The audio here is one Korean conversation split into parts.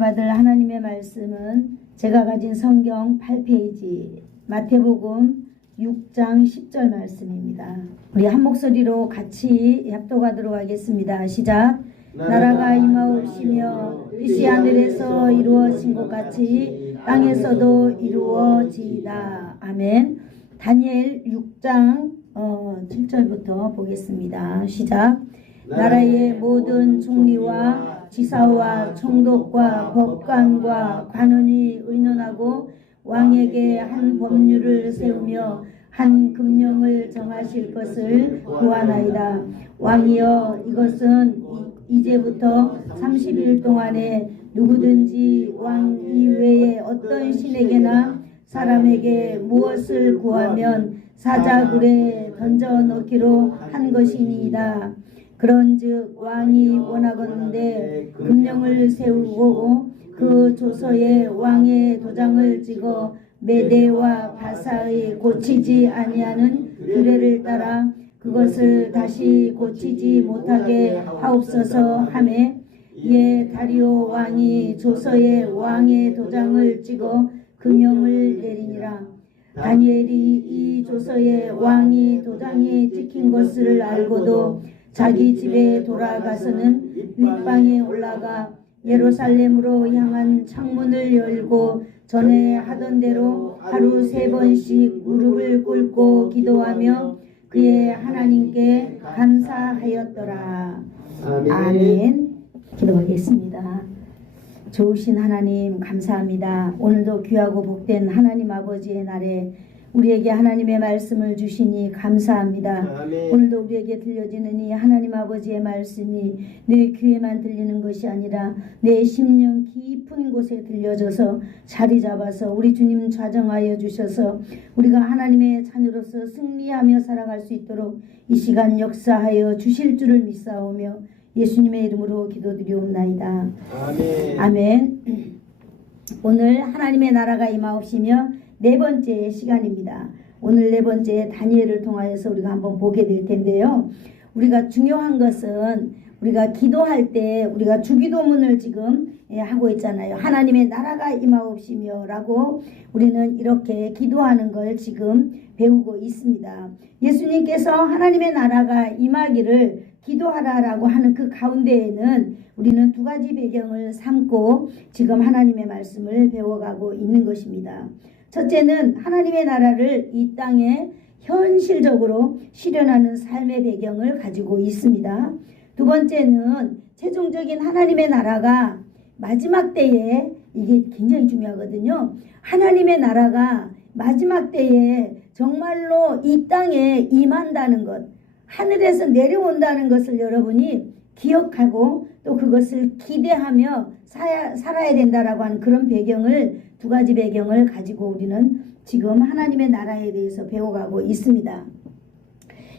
받을 하나님의 말씀은 제가 가진 성경 8페이지 마태복음 6장 10절 말씀입니다. 우리 한 목소리로 같이 합독하도록 하겠습니다. 시작. 나라가 임하옵시며 뜻이 하늘에서 이루어진 것 같이 땅에서도 이루어지이다. 아멘. 다니엘 6장 7절부터 보겠습니다. 시작. 나라의 모든 총리와 지사와 총독과 법관과 관원이 의논하고 왕에게 한 법률을 세우며 한 금령을 정하실 것을 구하나이다. 왕이여, 이것은 이제부터 30일 동안에 누구든지 왕 이외에 어떤 신에게나 사람에게 무엇을 구하면 사자굴에 던져 넣기로 한 것이니이다. 그런즉 왕이 원하건대 금령을 세우고 그 조서에 왕의 도장을 찍어 메대와 바사의 고치지 아니하는 규례를 따라 그것을 다시 고치지 못하게 하옵소서 하매, 이에 다리오 왕이 조서에 왕의 도장을 찍어 금령을 내리니라. 다니엘이 이 조서에 왕이 도장이 찍힌 것을 알고도 자기 집에 돌아가서는 윗방에 올라가 예루살렘으로 향한 창문을 열고 전에 하던 대로 하루 3번씩 무릎을 꿇고 기도하며 그의 하나님께 감사하였더라. 아멘. 기도하겠습니다. 좋으신 하나님 감사합니다. 오늘도 귀하고 복된 하나님 아버지의 날에 우리에게 하나님의 말씀을 주시니 감사합니다. 아멘. 오늘도 우리에게 들려지는 이 하나님 아버지의 말씀이 내 귀에만 들리는 것이 아니라 내 심령 깊은 곳에 들려져서 자리 잡아서 우리 주님 좌정하여 주셔서 우리가 하나님의 자녀로서 승리하며 살아갈 수 있도록 이 시간 역사하여 주실 줄을 믿사오며 예수님의 이름으로 기도드리옵나이다. 아멘. 아멘. 오늘 하나님의 나라가 임하옵시며 4번째 시간입니다. 오늘 4번째 다니엘을 통하여서 우리가 한번 보게 될 텐데요. 우리가 중요한 것은 우리가 기도할 때 우리가 주기도문을 지금 하고 있잖아요. 하나님의 나라가 임하옵시며 라고 우리는 이렇게 기도하는 걸 지금 배우고 있습니다. 예수님께서 하나님의 나라가 임하기를 기도하라라고 하는 그 가운데에는 우리는 2가지 배경을 삼고 지금 하나님의 말씀을 배워가고 있는 것입니다. 첫째는 하나님의 나라를 이 땅에 현실적으로 실현하는 삶의 배경을 가지고 있습니다. 2번째는 최종적인 하나님의 나라가 마지막 때에, 이게 굉장히 중요하거든요. 하나님의 나라가 마지막 때에 정말로 이 땅에 임한다는 것, 하늘에서 내려온다는 것을 여러분이 기억하고 또 그것을 기대하며 살아야 된다라고 하는 그런 배경을 2가지 배경을 가지고 우리는 지금 하나님의 나라에 대해서 배워가고 있습니다.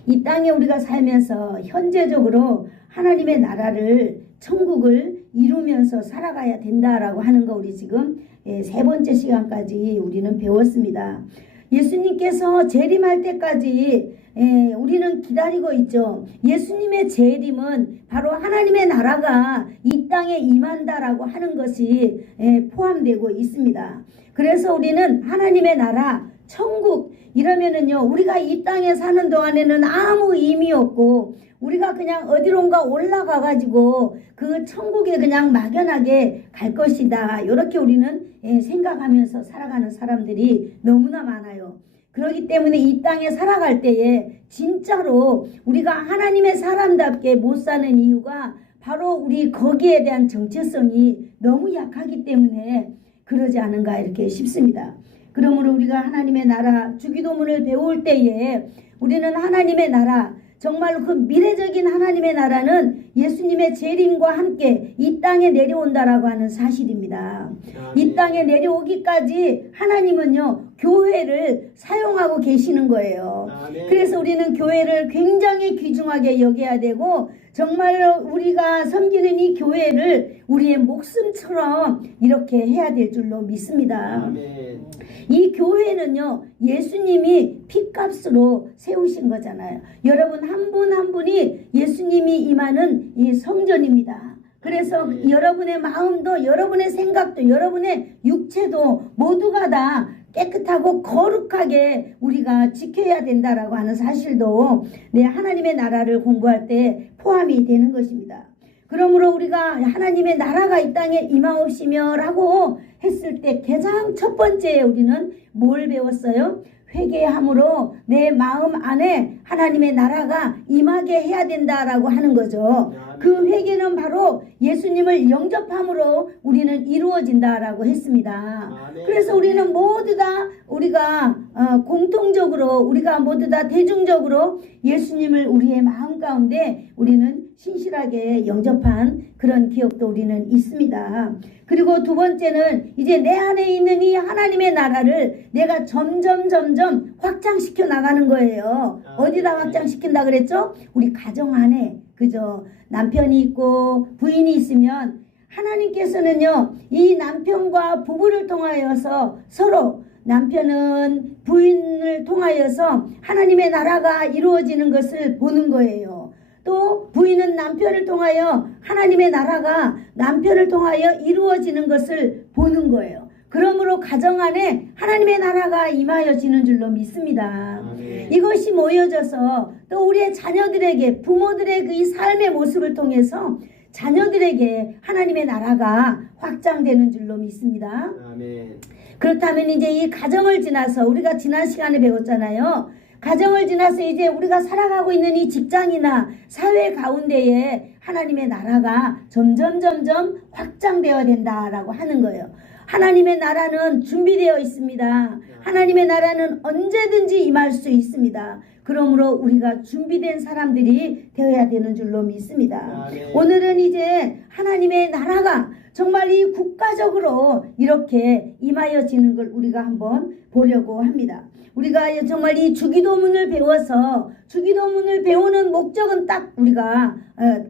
이 땅에 우리가 살면서 현재적으로 하나님의 나라를 천국을 이루면서 살아가야 된다라고 하는 거 우리 지금 3번째 시간까지 우리는 배웠습니다. 예수님께서 재림할 때까지 우리는 기다리고 있죠. 예수님의 재림은 바로 하나님의 나라가 이 땅에 임한다라고 하는 것이 포함되고 있습니다. 그래서 우리는 하나님의 나라, 천국 이러면은요, 우리가 이 땅에 사는 동안에는 아무 의미 없고 우리가 그냥 어디론가 올라가 가지고 그 천국에 그냥 막연하게 갈 것이다, 이렇게 우리는 생각하면서 살아가는 사람들이 너무나 많아요. 그렇기 때문에 이 땅에 살아갈 때에 진짜로 우리가 하나님의 사람답게 못 사는 이유가 바로 우리 거기에 대한 정체성이 너무 약하기 때문에 그러지 않은가 이렇게 싶습니다. 그러므로 우리가 하나님의 나라 주기도문을 배울 때에 우리는 하나님의 나라, 정말로 그 미래적인 하나님의 나라는 예수님의 재림과 함께 이 땅에 내려온다라고 하는 사실입니다. 이 땅에 내려오기까지 하나님은요, 교회를 사용하고 계시는 거예요. 그래서 우리는 교회를 굉장히 귀중하게 여겨야 되고 정말로 우리가 섬기는 이 교회를 우리의 목숨처럼 이렇게 해야 될 줄로 믿습니다. 이 교회는요, 예수님이 핏값으로 세우신 거잖아요. 여러분 한 분 한 분이 예수님이 임하는 이 성전입니다. 그래서 여러분의 마음도 여러분의 생각도 여러분의 육체도 모두가 다 깨끗하고 거룩하게 우리가 지켜야 된다라고 하는 사실도 하나님의 나라를 공부할 때 포함이 되는 것입니다. 그러므로 우리가 하나님의 나라가 이 땅에 임하옵시며 라고 했을 때 가장 첫 번째 우리는 뭘 배웠어요? 회개함으로 내 마음 안에 하나님의 나라가 임하게 해야 된다라고 하는 거죠. 그 회개는 바로 예수님을 영접함으로 우리는 이루어진다라고 했습니다. 그래서 우리는 모두 다 우리가 공통적으로 우리가 모두 다 대중적으로 예수님을 우리의 마음 가운데 우리는 신실하게 영접한 그런 기억도 우리는 있습니다. 그리고 두 번째는 이제 내 안에 있는 이 하나님의 나라를 내가 점점 확장시켜 나가는 거예요. 어디다 확장시킨다 그랬죠? 우리 가정 안에. 그죠? 남편이 있고 부인이 있으면 하나님께서는요, 이 남편과 부부를 통하여서 서로 남편은 부인을 통하여서 하나님의 나라가 이루어지는 것을 보는 거예요. 또 부인은 남편을 통하여 하나님의 나라가 남편을 통하여 이루어지는 것을 보는 거예요. 그러므로 가정 안에 하나님의 나라가 임하여지는 줄로 믿습니다. 이것이 모여져서 또 우리의 자녀들에게 부모들의 그 이 삶의 모습을 통해서 자녀들에게 하나님의 나라가 확장되는 줄로 믿습니다. 그렇다면 이제 이 가정을 지나서 우리가 지난 시간에 배웠잖아요. 가정을 지나서 이제 우리가 살아가고 있는 이 직장이나 사회 가운데에 하나님의 나라가 점점 확장되어야 된다라고 하는 거예요. 하나님의 나라는 준비되어 있습니다. 하나님의 나라는 언제든지 임할 수 있습니다. 그러므로 우리가 준비된 사람들이 되어야 되는 줄로 믿습니다. 오늘은 이제 하나님의 나라가 정말 이 국가적으로 이렇게 임하여지는 걸 우리가 한번 보려고 합니다. 우리가 정말 이 주기도문을 배워서 주기도문을 배우는 목적은 딱 우리가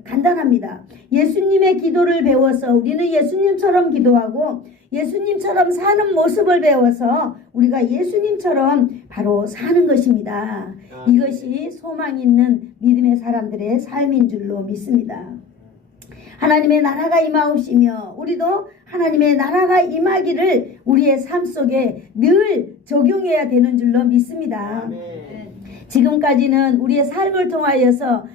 간단합니다. 예수님의 기도를 배워서 우리는 예수님처럼 기도하고 예수님처럼 사는 모습을 배워서 우리가 예수님처럼 바로 사는 것입니다. 이것이 소망 있는 믿음의 사람들의 삶인 줄로 믿습니다. 하나님의 나라가 임하옵시며 우리도 하나님의 나라가 임하기를 우리의 삶 속에 늘 적용해야 되는 줄로 믿습니다. 지금까지는 우리의 삶을 통하여서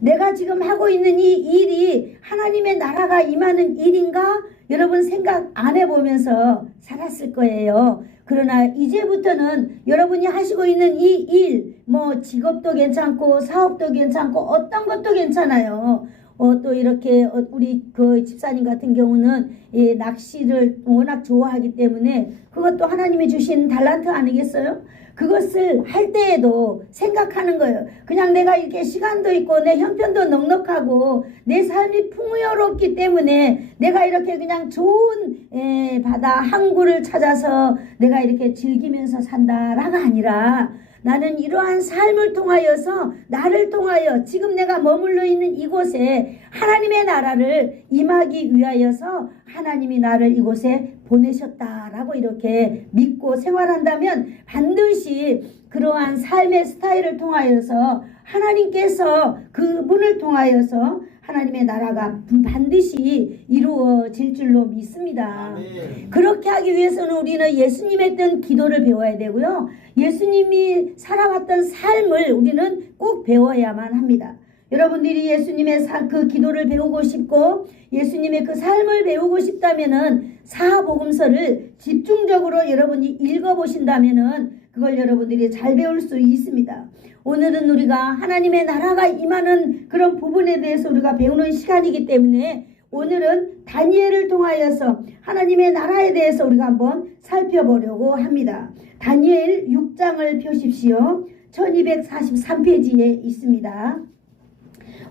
내가 지금 하고 있는 이 일이 하나님의 나라가 임하는 일인가? 여러분 생각 안 해보면서 살았을 거예요. 그러나 이제부터는 여러분이 하시고 있는 이 일, 직업도 괜찮고 사업도 괜찮고 어떤 것도 괜찮아요. 또 이렇게 우리 그 집사님 같은 경우는 이 낚시를 워낙 좋아하기 때문에 그것도 하나님이 주신 달란트 아니겠어요? 그것을 할 때에도 생각하는 거예요. 그냥 내가 이렇게 시간도 있고 내 형편도 넉넉하고 내 삶이 풍요롭기 때문에 내가 이렇게 그냥 좋은 바다 항구를 찾아서 내가 이렇게 즐기면서 산다라가 아니라 나는 이러한 삶을 통하여서 나를 통하여 지금 내가 머물러 있는 이곳에 하나님의 나라를 임하기 위하여서 하나님이 나를 이곳에 보내셨다라고 이렇게 믿고 생활한다면 반드시 그러한 삶의 스타일을 통하여서 하나님께서 그분을 통하여서 하나님의 나라가 반드시 이루어질 줄로 믿습니다. 그렇게 하기 위해서는 우리는 예수님이 했던 기도를 배워야 되고요. 예수님이 살아왔던 삶을 우리는 꼭 배워야만 합니다. 여러분들이 예수님의 그 기도를 배우고 싶고 예수님의 그 삶을 배우고 싶다면은 사복음서를 집중적으로 여러분이 읽어보신다면은 그걸 여러분들이 잘 배울 수 있습니다. 오늘은 우리가 하나님의 나라가 임하는 그런 부분에 대해서 우리가 배우는 시간이기 때문에 오늘은 다니엘을 통하여서 하나님의 나라에 대해서 우리가 한번 살펴보려고 합니다. 다니엘 6장을 펴십시오. 1243페이지에 있습니다.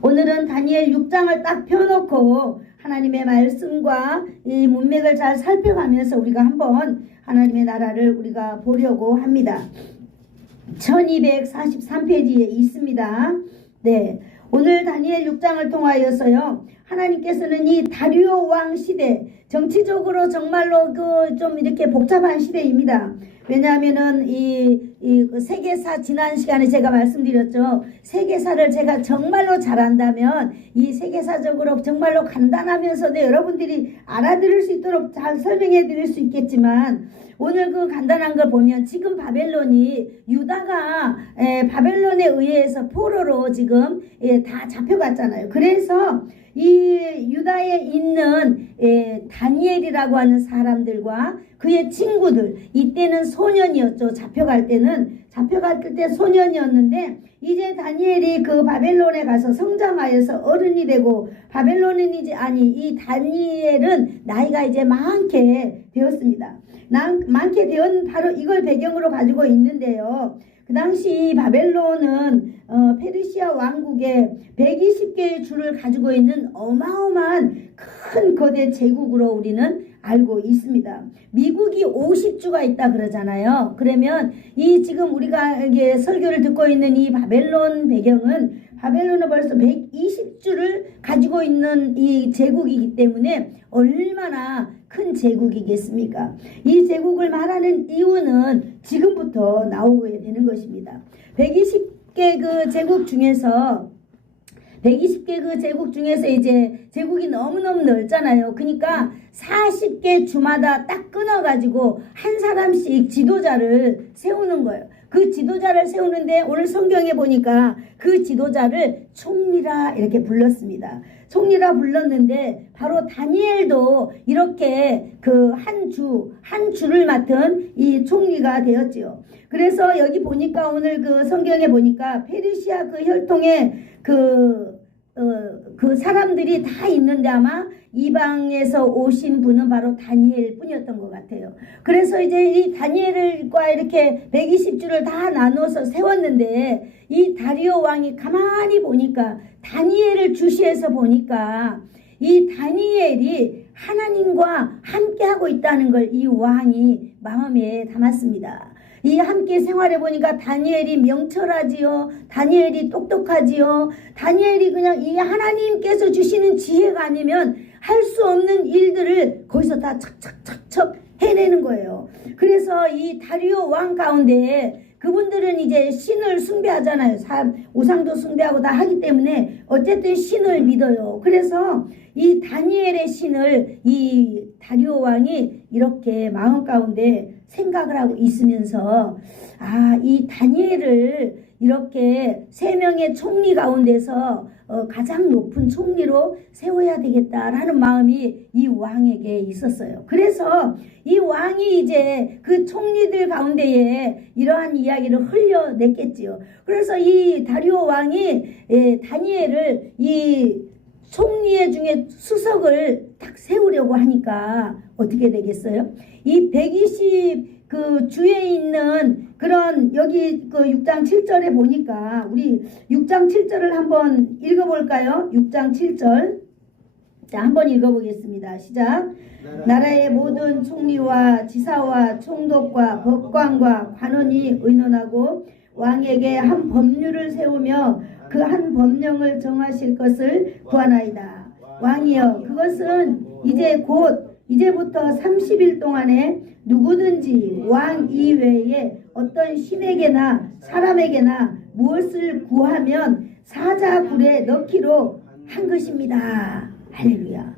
오늘은 다니엘 6장을 딱 펴놓고 하나님의 말씀과 이 문맥을 잘 살펴가면서 우리가 한번 하나님의 나라를 우리가 보려고 합니다. 1243페이지에 있습니다. 네, 오늘 다니엘 6장을 통하여서요. 하나님께서는 이 다리오 왕 시대, 정치적으로 정말로 좀 이렇게 복잡한 시대입니다. 왜냐하면은 이 그 세계사 지난 시간에 제가 말씀드렸죠. 세계사를 제가 정말로 잘한다면 이 세계사적으로 정말로 간단하면서도 여러분들이 알아들을 수 있도록 잘 설명해 드릴 수 있겠지만 오늘 그 간단한 걸 보면 지금 바벨론이 유다가 바벨론에 의해서 포로로 지금 다 잡혀갔잖아요. 그래서 이 유다에 있는 다니엘이라고 하는 사람들과 그의 친구들, 이때는 소년이었죠. 잡혀갈 때 소년이었는데 이제 다니엘이 그 바벨론에 가서 성장하여서 어른이 되고 바벨론은 이제 이 다니엘은 나이가 이제 많게 되었습니다. 많게 되었는 바로 이걸 배경으로 가지고 있는데요. 그 당시 바벨론은 페르시아 왕국의 120개의 주를 가지고 있는 어마어마한 큰 거대 제국으로 우리는 알고 있습니다. 미국이 50주가 있다 그러잖아요. 그러면 이 지금 우리가 이게 설교를 듣고 있는 이 바벨론 배경은 바벨론은 벌써 120주를 가지고 있는 이 제국이기 때문에 얼마나 큰 제국이겠습니까? 이 제국을 말하는 이유는 지금부터 나오게 되는 것입니다. 120개 그 제국 중에서 이제 제국이 너무너무 넓잖아요. 그러니까 40개 주마다 딱 끊어가지고 한 사람씩 지도자를 세우는 거예요. 그 지도자를 세우는데 오늘 성경에 보니까 그 지도자를 총리라 이렇게 불렀습니다. 총리라 불렀는데 바로 다니엘도 이렇게 그 한 주를 맡은 이 총리가 되었지요. 그래서 여기 보니까 오늘 그 성경에 보니까 페르시아 그 혈통의 그 사람들이 다 있는데 아마 이방에서 오신 분은 바로 다니엘 뿐이었던 것 같아요. 그래서 이제 이 다니엘과 이렇게 120주를 다 나눠서 세웠는데 이 다리오 왕이 가만히 보니까 다니엘을 주시해서 보니까 이 다니엘이 하나님과 함께하고 있다는 걸 이 왕이 마음에 담았습니다. 이 함께 생활해 보니까 다니엘이 명철하지요. 다니엘이 똑똑하지요. 다니엘이 그냥 이 하나님께서 주시는 지혜가 아니면 할 수 없는 일들을 거기서 다 척척척척 해내는 거예요. 그래서 이 다리오 왕 가운데 그분들은 이제 신을 숭배하잖아요. 우상도 숭배하고 다 하기 때문에 어쨌든 신을 믿어요. 그래서 이 다니엘의 신을 이 다리오 왕이 이렇게 마음 가운데 생각을 하고 있으면서 이 다니엘을 이렇게 3명의 총리 가운데서 가장 높은 총리로 세워야 되겠다라는 마음이 이 왕에게 있었어요. 그래서 이 왕이 이제 그 총리들 가운데에 이러한 이야기를 흘려냈겠지요. 그래서 이 다리오 왕이 다니엘을 이 총리의 중에 수석을 딱 세우려고 하니까 어떻게 되겠어요? 이 120 그 주에 있는 그런 여기 그 6장 7절에 보니까 우리 6장 7절을 한번 읽어볼까요? 6장 7절. 자, 한번 읽어보겠습니다. 시작. 나라의 모든 총리와 지사와 총독과 법관과 관원이 의논하고 왕에게 한 법률을 세우며 그 한 법령을 정하실 것을 구하나이다. 왕이여, 그것은 이제부터 30일 동안에 누구든지 왕 이외에 어떤 신에게나 사람에게나 무엇을 구하면 사자굴에 넣기로 한 것입니다. 할렐루야.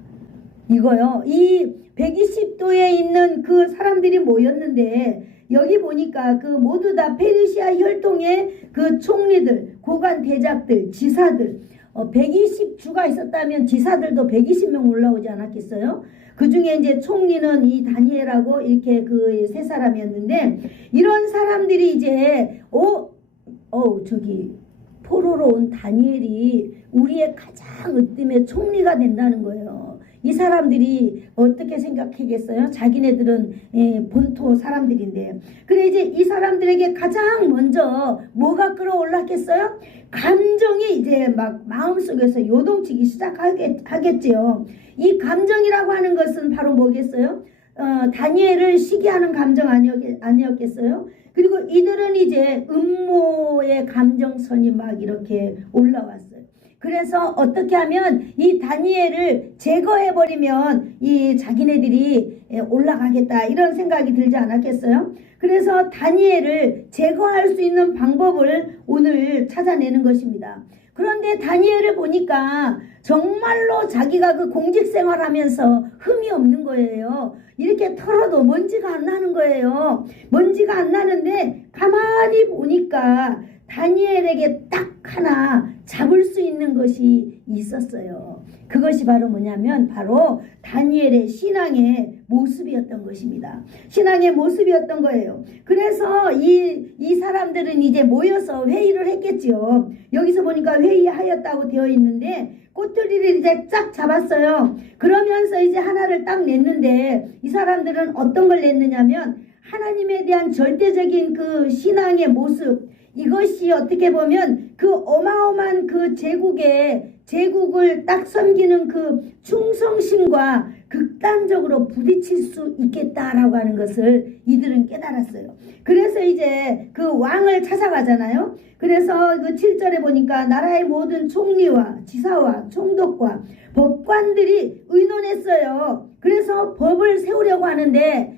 이거요. 이 120도에 있는 그 사람들이 모였는데 여기 보니까 그 모두 다 페르시아 혈통의 그 총리들, 고관 대작들, 지사들 120주가 있었다면 지사들도 120명 올라오지 않았겠어요? 그 중에 이제 총리는 이 다니엘하고 이렇게 그 3사람이었는데 이런 사람들이 이제 저기 포로로 온 다니엘이 우리의 가장 으뜸의 총리가 된다는 거예요. 이 사람들이 어떻게 생각하겠어요? 자기네들은 본토 사람들인데. 그래 이제 이 사람들에게 가장 먼저 뭐가 끌어올랐겠어요? 감정이 이제 막 마음속에서 요동치기 시작하겠지요. 이 감정이라고 하는 것은 바로 뭐겠어요? 다니엘을 시기하는 감정 아니었겠어요? 그리고 이들은 이제 음모의 감정선이 막 이렇게 올라왔어요. 그래서 어떻게 하면 이 다니엘을 제거해버리면 이 자기네들이 올라가겠다 이런 생각이 들지 않았겠어요? 그래서 다니엘을 제거할 수 있는 방법을 오늘 찾아내는 것입니다. 그런데 다니엘을 보니까 정말로 자기가 그 공직생활 하면서 흠이 없는 거예요. 이렇게 털어도 먼지가 안 나는 거예요. 먼지가 안 나는데 가만히 보니까 다니엘에게 딱 하나 잡을 수 있는 것이 있었어요. 그것이 바로 뭐냐면 바로 다니엘의 신앙의 모습이었던 것입니다. 신앙의 모습이었던 거예요. 그래서 이 사람들은 이제 모여서 회의를 했겠지요. 여기서 보니까 회의하였다고 되어 있는데 꼬투리를 이제 쫙 잡았어요. 그러면서 이제 하나를 딱 냈는데 이 사람들은 어떤 걸 냈느냐면 하나님에 대한 절대적인 그 신앙의 모습, 이것이 어떻게 보면 그 어마어마한 그 제국을 딱 섬기는 그 충성심과 극단적으로 부딪힐 수 있겠다라고 하는 것을 이들은 깨달았어요. 그래서 이제 그 왕을 찾아가잖아요. 그래서 그 7절에 보니까 나라의 모든 총리와 지사와 총독과 법관들이 의논했어요. 그래서 법을 세우려고 하는데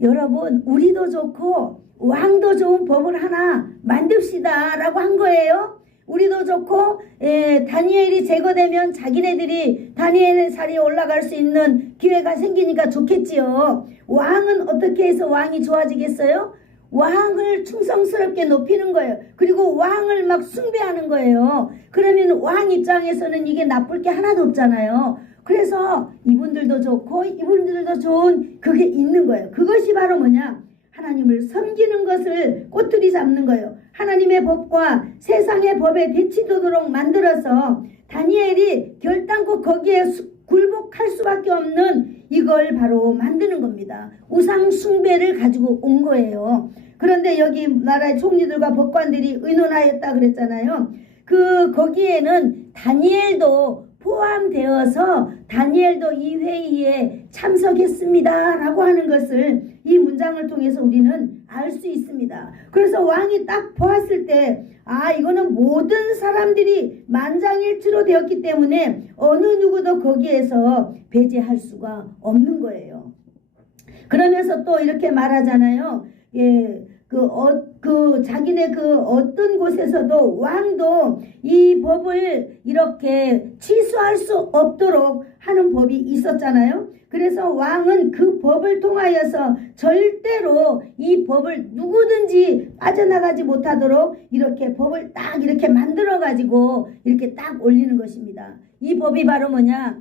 여러분, 우리도 좋고 왕도 좋은 법을 하나 만듭시다 라고 한 거예요. 우리도 좋고 다니엘이 제거되면 자기네들이 다니엘의 자리에 올라갈 수 있는 기회가 생기니까 좋겠지요. 왕은 어떻게 해서 왕이 좋아지겠어요? 왕을 충성스럽게 높이는 거예요. 그리고 왕을 막 숭배하는 거예요. 그러면 왕 입장에서는 이게 나쁠 게 하나도 없잖아요. 그래서 이분들도 좋고 이분들도 좋은 그게 있는 거예요. 그것이 바로 뭐냐? 하나님을 섬기는 것을 꼬투리 잡는 거예요. 하나님의 법과 세상의 법에 대치도록 만들어서 다니엘이 결단코 거기에 굴복할 수밖에 없는 이걸 바로 만드는 겁니다. 우상 숭배를 가지고 온 거예요. 그런데 여기 나라의 총리들과 법관들이 의논하였다 그랬잖아요. 거기에는 다니엘도 포함되어서 다니엘도 이 회의에 참석했습니다 라고 하는 것을 이 문장을 통해서 우리는 알 수 있습니다. 그래서 왕이 딱 보았을 때 이거는 모든 사람들이 만장일치로 되었기 때문에 어느 누구도 거기에서 배제할 수가 없는 거예요. 그러면서 또 이렇게 말하잖아요. 자기네 어떤 곳에서도 왕도 이 법을 이렇게 취소할 수 없도록 하는 법이 있었잖아요. 그래서 왕은 그 법을 통하여서 절대로 이 법을 누구든지 빠져나가지 못하도록 이렇게 법을 딱 이렇게 만들어 가지고 이렇게 딱 올리는 것입니다. 이 법이 바로 뭐냐?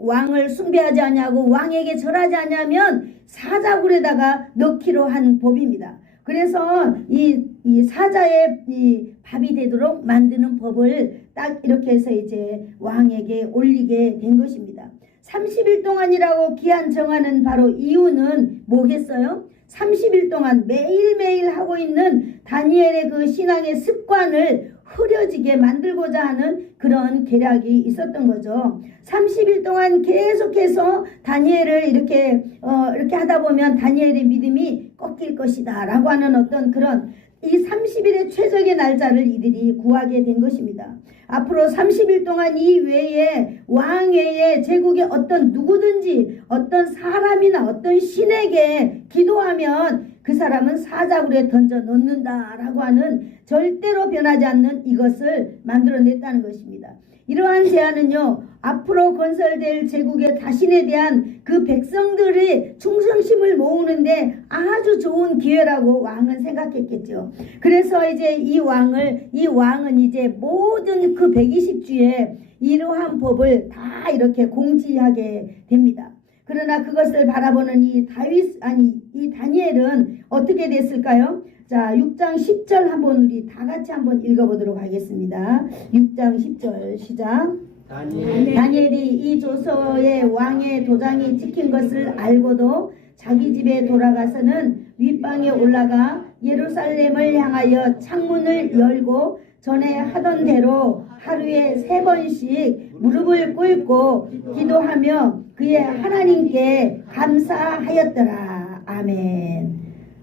왕을 숭배하지 않냐고 왕에게 절하지 않냐면 사자굴에다가 넣기로 한 법입니다. 그래서 이 사자의 이 밥이 되도록 만드는 법을 딱 이렇게 해서 이제 왕에게 올리게 된 것입니다. 30일 동안이라고 기한 정하는 바로 이유는 뭐겠어요? 30일 동안 매일매일 하고 있는 다니엘의 그 신앙의 습관을 흐려지게 만들고자 하는 그런 계략이 있었던 거죠. 30일 동안 계속해서 다니엘을 이렇게 하다 보면 다니엘의 믿음이 꺾일 것이다 라고 하는 어떤 그런 이 30일의 최적의 날짜를 이들이 구하게 된 것입니다. 앞으로 30일 동안 이 외에 왕 외에 제국의 어떤 누구든지 어떤 사람이나 어떤 신에게 기도하면 그 사람은 사자굴에 던져 놓는다라고 하는 절대로 변하지 않는 이것을 만들어냈다는 것입니다. 이러한 제안은요, 앞으로 건설될 제국의 자신에 대한 그 백성들의 충성심을 모으는데 아주 좋은 기회라고 왕은 생각했겠죠. 그래서 이제 이 왕은 이제 모든 그 120주에 이러한 법을 다 이렇게 공지하게 됩니다. 그러나 그것을 바라보는 이 다니엘은 어떻게 됐을까요? 자, 6장 10절 한번 우리 다 같이 한번 읽어보도록 하겠습니다. 6장 10절 시작. 다니엘이 이 조서의 왕의 도장이 찍힌 것을 알고도 자기 집에 돌아가서는 윗방에 올라가 예루살렘을 향하여 창문을 열고 전에 하던 대로 하루에 3번씩 무릎을 꿇고 기도하며 그의 하나님께 감사하였더라. 아멘.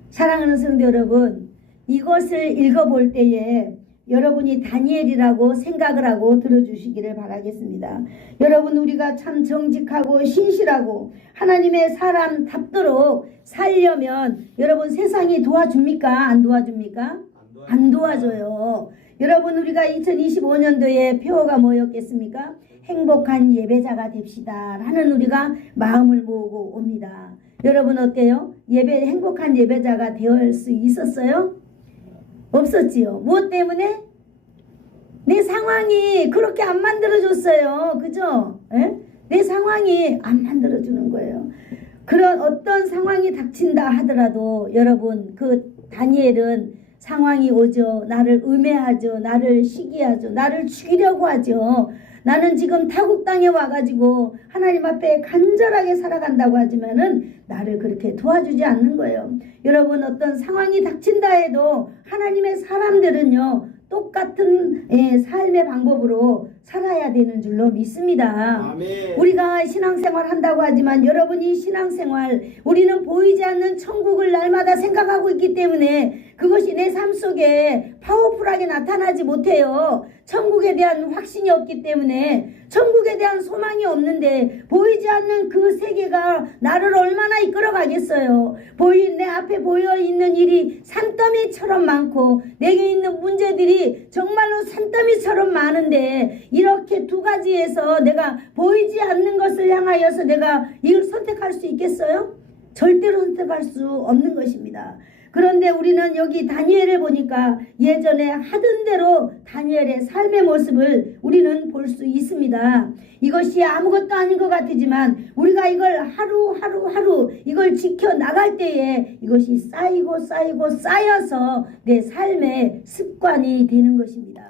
사랑하는 성도 여러분, 이것을 읽어볼 때에 여러분이 다니엘이라고 생각을 하고 들어주시기를 바라겠습니다. 여러분, 우리가 참 정직하고 신실하고 하나님의 사람답도록 살려면 여러분 세상이 도와줍니까? 안 도와줍니까? 안 도와줘요. 여러분, 우리가 2025년도에 표어가 뭐였겠습니까? 행복한 예배자가 됩시다 라는 우리가 마음을 모으고 옵니다. 여러분 어때요? 행복한 예배자가 될 수 있었어요? 없었지요. 무엇 때문에? 내 상황이 그렇게 안 만들어줬어요. 그죠? 에? 내 상황이 안 만들어주는 거예요. 그런 어떤 상황이 닥친다 하더라도 여러분, 그 다니엘은 상황이 오죠. 나를 음해하죠. 나를 시기하죠. 나를 죽이려고 하죠. 나는 지금 타국 땅에 와가지고 하나님 앞에 간절하게 살아간다고 하지만은 나를 그렇게 도와주지 않는 거예요. 여러분, 어떤 상황이 닥친다 해도 하나님의 사람들은요 똑같은 삶의 방법으로 살아야 되는 줄로 믿습니다. 아멘. 우리가 신앙생활 한다고 하지만 여러분이 신앙생활, 우리는 보이지 않는 천국을 날마다 생각하고 있기 때문에 그것이 내 삶 속에 파워풀하게 나타나지 못해요. 천국에 대한 확신이 없기 때문에, 천국에 대한 소망이 없는데 보이지 않는 그 세계가 나를 얼마나 이끌어가겠어요. 내 앞에 보여있는 일이 산더미처럼 많고 내게 있는 문제들이 정말로 산더미처럼 많은데 이렇게 두 가지에서 내가 보이지 않는 것을 향하여서 내가 이걸 선택할 수 있겠어요? 절대로 선택할 수 없는 것입니다. 그런데 우리는 여기 다니엘을 보니까 예전에 하던 대로 다니엘의 삶의 모습을 우리는 볼 수 있습니다. 이것이 아무것도 아닌 것 같지만 우리가 이걸 하루 이걸 지켜나갈 때에 이것이 쌓이고 쌓여서 내 삶의 습관이 되는 것입니다.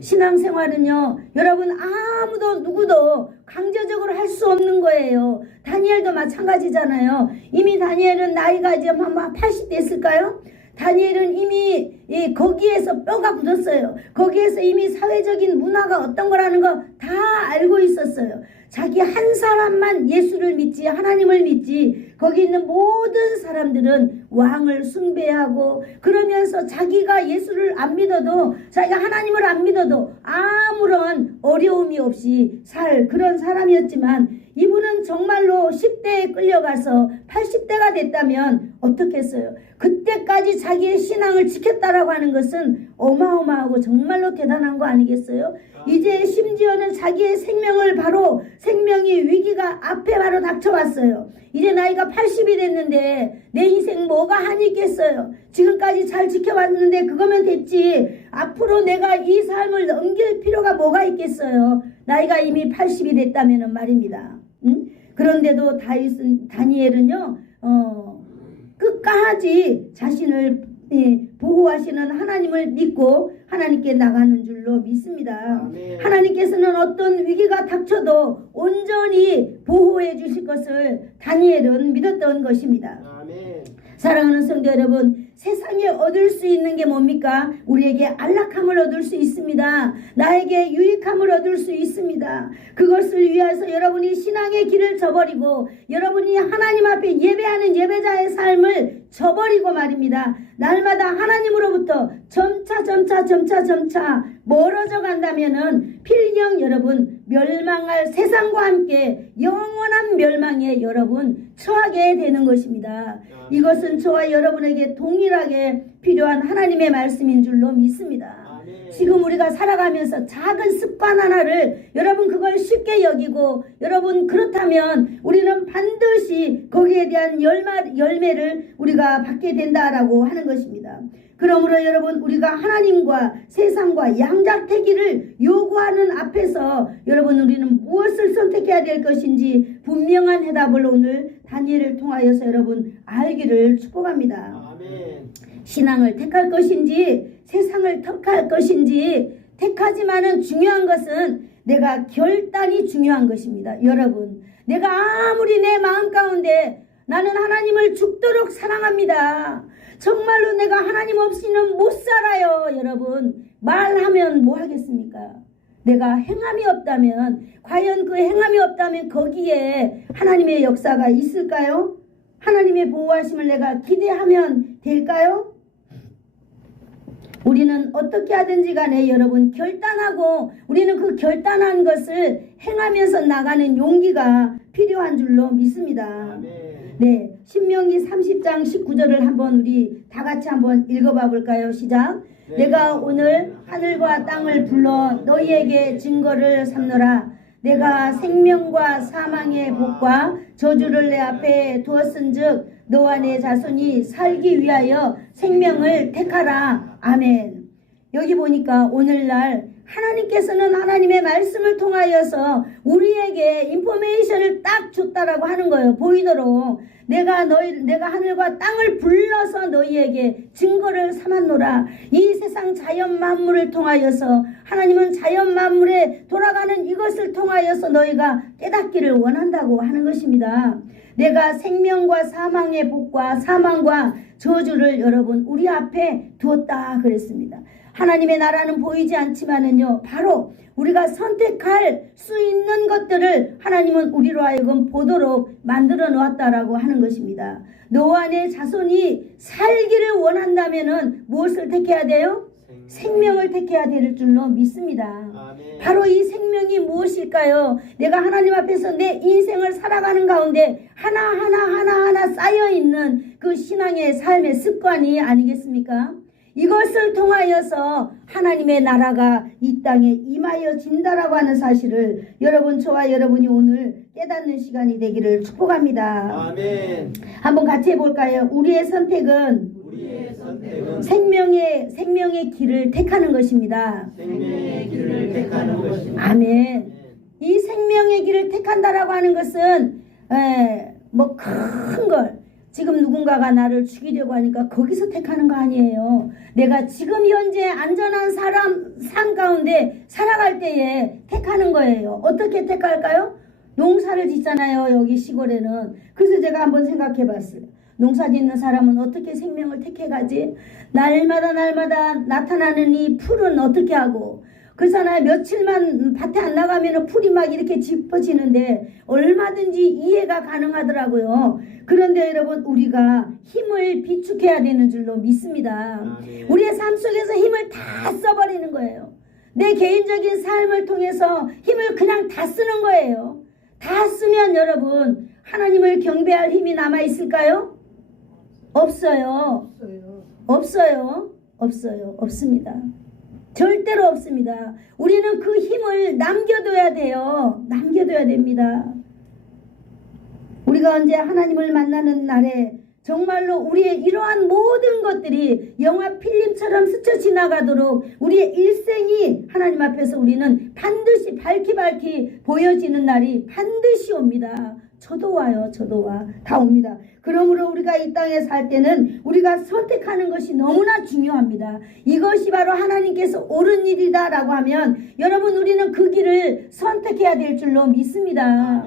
신앙생활은요, 여러분 아무도 누구도 강제적으로 할 수 없는 거예요. 다니엘도 마찬가지잖아요. 이미 다니엘은 나이가 이제 80 됐을까요? 다니엘은 이미 거기에서 뼈가 굳었어요. 거기에서 이미 사회적인 문화가 어떤 거라는 거 다 알고 있었어요. 자기 한 사람만 예수를 믿지, 하나님을 믿지, 거기 있는 모든 사람들은 왕을 숭배하고 그러면서 자기가 예수를 안 믿어도, 자기가 하나님을 안 믿어도 아무런 어려움이 없이 살 그런 사람이었지만 이분은 정말로 10대에 끌려가서 80대가 됐다면 어떻겠어요? 그때까지 자기의 신앙을 지켰다라고 하는 것은 어마어마하고 정말로 대단한 거 아니겠어요? 이제 심지어는 자기의 생명이 위기가 앞에 바로 닥쳐왔어요. 이제 나이가 80이 됐는데 내 인생 뭐가 한이 있겠어요? 지금까지 잘 지켜왔는데 그거면 됐지. 앞으로 내가 이 삶을 넘길 필요가 뭐가 있겠어요? 나이가 이미 80이 됐다면 말입니다. 그런데도 다니엘은요 끝까지 자신을 보호하시는 하나님을 믿고 하나님께 나가는 줄로 믿습니다. 아멘. 하나님께서는 어떤 위기가 닥쳐도 온전히 보호해 주실 것을 다니엘은 믿었던 것입니다. 아멘. 사랑하는 성도 여러분, 세상에 얻을 수 있는 게 뭡니까? 우리에게 안락함을 얻을 수 있습니다. 나에게 유익함을 얻을 수 있습니다. 그것을 위해서 여러분이 신앙의 길을 저버리고 여러분이 하나님 앞에 예배하는 예배자의 삶을 저버리고 말입니다. 날마다 하나님으로부터 점차 멀어져 간다면은 필경 여러분 멸망할 세상과 함께 영원한 멸망에 여러분 처하게 되는 것입니다. 이것은 저와 여러분에게 동일하게 필요한 하나님의 말씀인 줄로 믿습니다. 지금 우리가 살아가면서 작은 습관 하나를 여러분 그걸 쉽게 여기고 여러분 그렇다면 우리는 반드시 거기에 대한 열매를 우리가 받게 된다라고 하는 것입니다. 그러므로 여러분 우리가 하나님과 세상과 양자택일을 요구하는 앞에서 여러분 우리는 무엇을 선택해야 될 것인지 분명한 해답을 오늘 다니엘을 통하여서 여러분 알기를 축복합니다. 아멘. 신앙을 택할 것인지 세상을 택할 것인지 택하지만은 중요한 것은 내가 결단이 중요한 것입니다. 여러분 내가 아무리 내 마음 가운데 나는 하나님을 죽도록 사랑합니다. 정말로 내가 하나님 없이는 못 살아요. 여러분 말하면 뭐 하겠습니까? 내가 행함이 없다면 과연 그 행함이 없다면 거기에 하나님의 역사가 있을까요? 하나님의 보호하심을 내가 기대하면 될까요? 우리는 어떻게 하든지 간에 여러분 결단하고 우리는 그 결단한 것을 행하면서 나가는 용기가 필요한 줄로 믿습니다. 네, 신명기 30장 19절을 한번 우리 다 같이 한번 읽어봐 볼까요? 시작. 내가 오늘 하늘과 땅을 불러 너희에게 증거를 삼노라. 내가 생명과 사망의 복과 저주를 내 앞에 두었은즉 너와 내 자손이 살기 위하여 생명을 택하라. 아멘. 여기 보니까 오늘날 하나님께서는 하나님의 말씀을 통하여서 우리에게 인포메이션을 딱 줬다라고 하는 거예요. 보이도록 내가 하늘과 땅을 불러서 너희에게 증거를 삼았노라. 이 세상 자연 만물을 통하여서 하나님은 자연 만물에 돌아가는 이것을 통하여서 너희가 깨닫기를 원한다고 하는 것입니다. 내가 생명과 사망의 복과 사망과 저주를 여러분 우리 앞에 두었다 그랬습니다. 하나님의 나라는 보이지 않지만은요, 바로 우리가 선택할 수 있는 것들을 하나님은 우리로 하여금 보도록 만들어 놓았다라고 하는 것입니다. 너와 내 자손이 살기를 원한다면은 무엇을 택해야 돼요? 생명을 택해야 될 줄로 믿습니다. 아멘. 바로 이 생명이 무엇일까요? 내가 하나님 앞에서 내 인생을 살아가는 가운데 하나하나 쌓여있는 그 신앙의 삶의 습관이 아니겠습니까? 이것을 통하여서 하나님의 나라가 이 땅에 임하여진다라고 하는 사실을 여러분, 저와 여러분이 오늘 깨닫는 시간이 되기를 축복합니다. 아멘. 한번 같이 해볼까요? 우리의 선택은 생명의 길을 택하는 것입니다. 생명의 길을 택하는 것입니다. 아멘. 이 생명의 길을 택한다라고 하는 것은 뭐 큰 걸 지금 누군가가 나를 죽이려고 하니까 거기서 택하는 거 아니에요. 내가 지금 현재 안전한 삶 가운데 살아갈 때에 택하는 거예요. 어떻게 택할까요? 농사를 짓잖아요. 여기 시골에는. 그래서 제가 한번 생각해 봤어요. 농사 짓는 사람은 어떻게 생명을 택해가지? 날마다 나타나는 이 풀은 어떻게 하고, 그렇잖아요. 며칠만 밭에 안 나가면 풀이 막 이렇게 짚어지는데 얼마든지 이해가 가능하더라고요. 그런데 여러분, 우리가 힘을 비축해야 되는 줄로 믿습니다. 우리의 삶 속에서 힘을 다 써버리는 거예요. 내 개인적인 삶을 통해서 힘을 그냥 다 쓰는 거예요. 다 쓰면 여러분, 하나님을 경배할 힘이 남아있을까요? 없어요. 없습니다. 절대로 없습니다. 우리는 그 힘을 남겨둬야 돼요. 남겨둬야 됩니다. 우리가 언제 하나님을 만나는 날에 정말로 우리의 이러한 모든 것들이 영화 필름처럼 스쳐 지나가도록 우리의 일생이 하나님 앞에서 우리는 반드시 밝히 보여지는 날이 반드시 옵니다. 저도 와요. 저도 와. 다 옵니다. 그러므로 우리가 이 땅에 살 때는 우리가 선택하는 것이 너무나 중요합니다. 이것이 바로 하나님께서 옳은 일이다 라고 하면 여러분, 우리는 그 길을 선택해야 될 줄로 믿습니다.